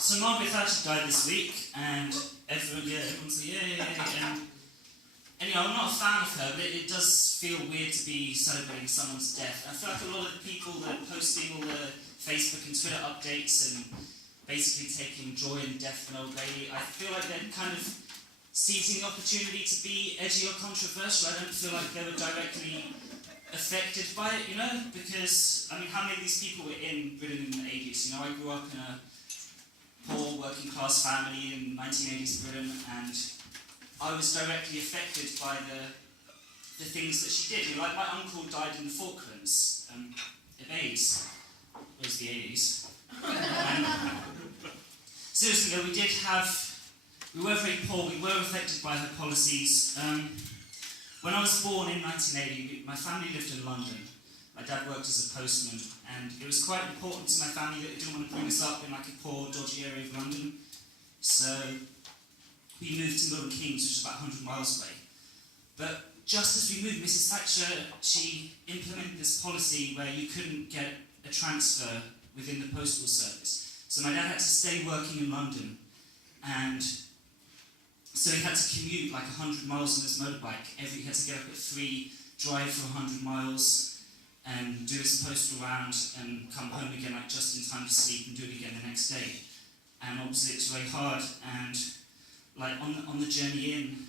So Margaret Thatcher died this week, and everyone's like, yay. And you know, I'm not a fan of her, but it does feel weird to be celebrating someone's death. I feel like a lot of the people that are posting all the Facebook and Twitter updates and basically taking joy in death of an old lady, I feel like they're kind of seizing the opportunity to be edgy or controversial. I don't feel like they were directly affected by it, you know, because, I mean, how many of these people were in Britain in the 80s? You know, I grew up in a poor working class family in 1980s Britain, and I was directly affected by the things that she did. You know, like my uncle died in the Falklands of AIDS. It was the 80s. Seriously though, we were very poor, we were affected by her policies. When I was born in 1980, my family lived in London. My dad worked as a postman, and it was quite important to my family that they didn't want to bring us up in like a poor, dodgy area of London. So we moved to Milton Keynes, which is about 100 miles away. But just as we moved, Mrs. Thatcher, she implemented this policy where you couldn't get a transfer within the postal service. So my dad had to stay working in London, and so he had to commute like 100 miles on his motorbike. He had to get up at 3, drive for 100 miles, and do his postal round and come home again like just in time to sleep and do it again the next day. And obviously it's very hard, and like on the journey in,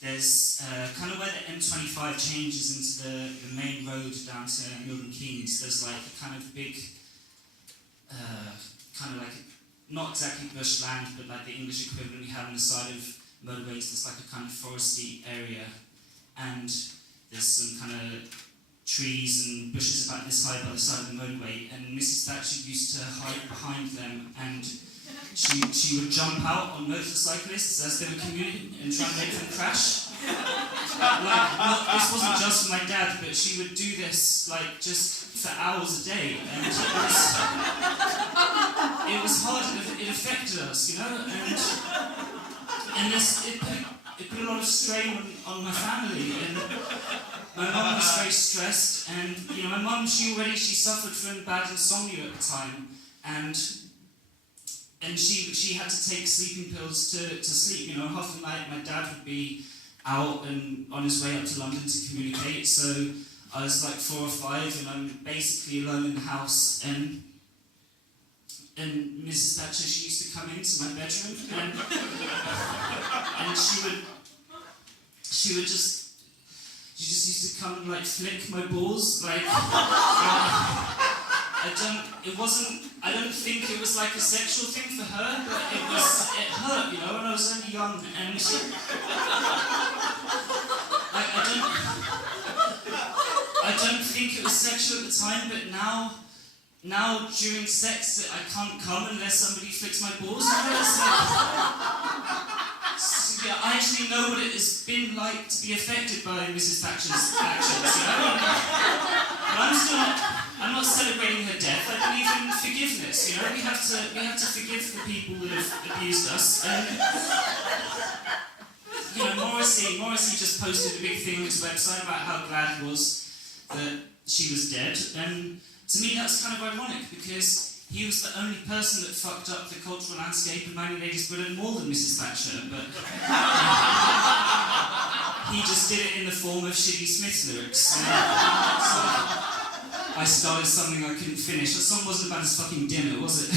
there's kind of where the M25 changes into the main road down to Milton Keynes, there's like a kind of big, kind of like, not exactly bushland, but like the English equivalent we have on the side of motorways, there's like a kind of foresty area, and there's some kind of trees and bushes about this high by the side of the motorway, and Mrs. Thatcher used to hide behind them, and she would jump out on motorcyclists as they were commuting and try and make them crash. This wasn't just for my dad, but she would do this like just for hours a day, and it was hard. It affected us, you know, and it put a lot of strain on my family. And my mum was very stressed, and you know, my mum she suffered from bad insomnia at the time, and she had to take sleeping pills to sleep. You know, half the night my dad would be out and on his way up to London to communicate. So I was like 4 or 5, and I'm basically alone in the house. And Mrs. Thatcher, she used to come into my bedroom, and she just used to come and like flick my balls, like. I don't think it was like a sexual thing for her, but it hurt, you know, and I was only young, and I don't think it was sexual at the time, but now during sex I can't come unless somebody flicks my balls, you know, it's like, so, yeah, I actually know what it has been like to be affected by Mrs. Thatcher's actions, you know, but I'm not celebrating her death. I believe in forgiveness. You know, we have to forgive the people that have abused us. And you know, Morrissey just posted a big thing on his website about how glad he was that she was dead. And to me, that's kind of ironic because he was the only person that fucked up the cultural landscape of 1980s Britain more than Mrs. Thatcher. But he just did it in the form of Shitty Smith's lyrics. I started something I couldn't finish. That song wasn't about his fucking dinner, was it?